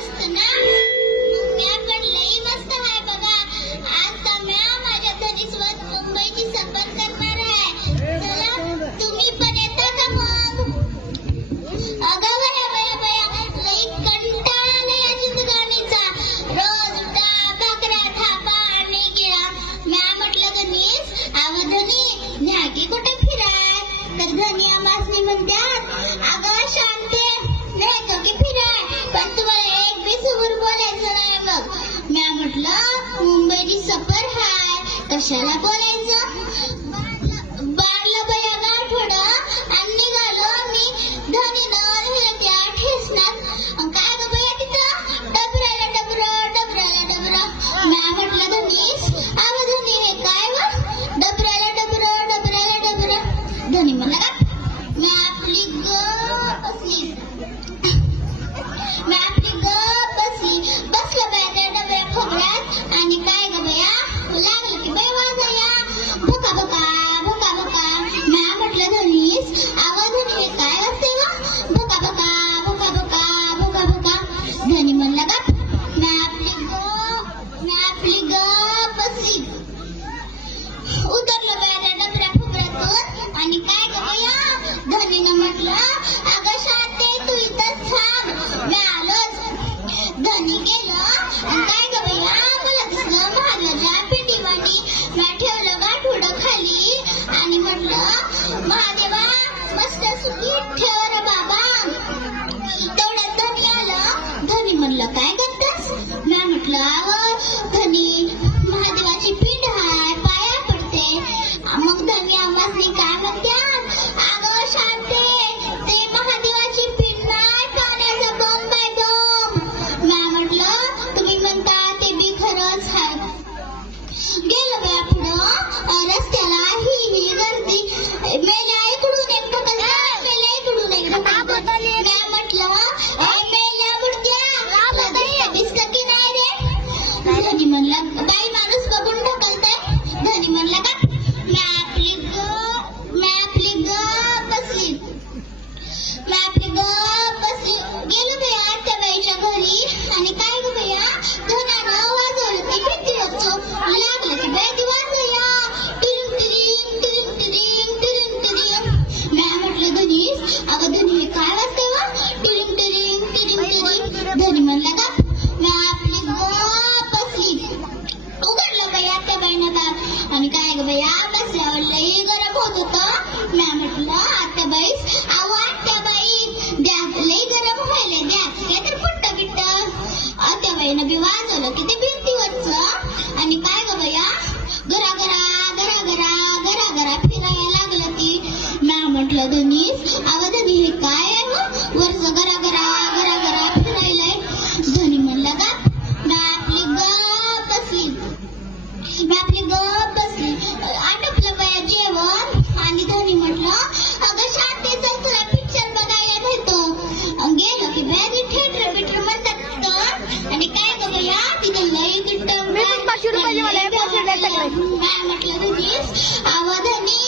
मस्त ना? म्या पण लई मस्त आहे बघा. आज तर म्या माझ्या धनीसोबत मुंबईची सफर करणार आहे. चला तुम्ही पण येता का मग? अगं बया लई कंटाळा आलाय या जिंदगानीचा. रोज उठा, भाकऱ्या थापा आणि गिळा. म्या म्हटलं धनीस, अव धनी न्या की कुठे फिराय? तर धनी आम्हासनी म्हणत्यात, अगं शांते न्यायचं की फिराय, पण तुम्हाला एक बी सुगून बोलायचं नाही. मग म्या म्हटलं मुंबईची सफर हाय, कशाला बोलायचं? बारलं बया गाठोडं आणि निघालो मी धनीनं त्या ठेसणार. काय ग बया तिथं डबराला डबर. म्या म्हटलं धनीस, अगं धनी हे काय व डबराला डबर. धनी म्हणला का? म्या आपली गप बसली. बसलं बया त्या डबऱ्या खोबऱ्यात आणि काय ग बया लागलं की बया वाजाया भुका भुका. म्या म्हटलं धनीस, अगं धनी हे काय असते ग भुका भुका. धनी म्हणला का? म्या आपली गप बसली. उतरलं बया त्या डबऱ्या खोबऱ्यातून आणि काय ग बया धनीनं म्हटलं, अगं शांते तू इथंच थांब, म्या आलोच. धनी गेलं आणि काय ग बया मला दिसलं महाराजा पिंडीवाणी. म्या ठेवलं गाठोडं खाली आणि म्हटलं, महादेवा मस्त सुखी ठेव रे बाबा. तेवढ्यात धनी आलं. धनी म्हणलं काय करतेस? म्या म्हटलं, अगं धनी महादेवाची पिंड हाय, पाया पडते. मग धनी आम्हासनी काय म्हणत्यात, अगं शांते ते महादेवाची पिंड नाही, पाण्याचा बोंब आहे बोंब. म्या म्हटलं तुम्ही म्हणता ते बी खरंच आहे. गेलो बया पुढं रस्त्याला ही गर्दी. मेल्या इकडून एक ढकलता, मेल्या इकडून एक ढकलता. म्या म्हटलं मेल्या बुडक्या दिसतं की नाही रे? धनी म्हणला बाई माणूस बघून ढकलताय. धनी म्हणला का? म्या आपली गप बसली. गेलो बया त्या बाईच्या घरी आणि काय ग बया धनानं वाजवलं ते भिंतीवरचं. लागलं की बाई ती वाजवया टिरिंग. म्या म्हटलं धनीस, अगं धनी हे काय वाजते व टिरिंग. धनी म्हणला का? म्या आपली गप बसली. उघडलं बया त्या बाईनं दार आणि काय ग बया बसल्यावर लई गरम होत होतं. म्या म्हटलं आत्याबाईस, अहो आत्याबाई द्या लई गरम व्हायला द्या काय तर पुट्ट बिट्ट. आत्याबाईनं बी वाजवलं की ते भिंतीवरचं आणि काय ग बया घरा फिरायला लागलं ती. म्या म्हटलं धनीस, अगं धनी हे काय आहे वरचं घरा फिरायलाय. धनी म्हणलं का? म्या आपली गप बसली. आटपलं बया जेवण आणि धनी म्हटलं, अगं शांती चल तुला पिक्चर बघायला भेटतो. गेलो की बया थिएटर म्हणतात आणि काय ग बया तिथं लई गिट्ट. काय म्हटलं धनीस, अव धनी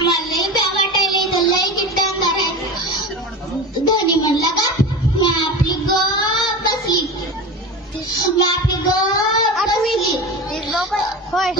मला लई प्या वाटायला इथं लई गिट्ट करायचं. धनी म्हणला का? म्या आपली गप बसली. होय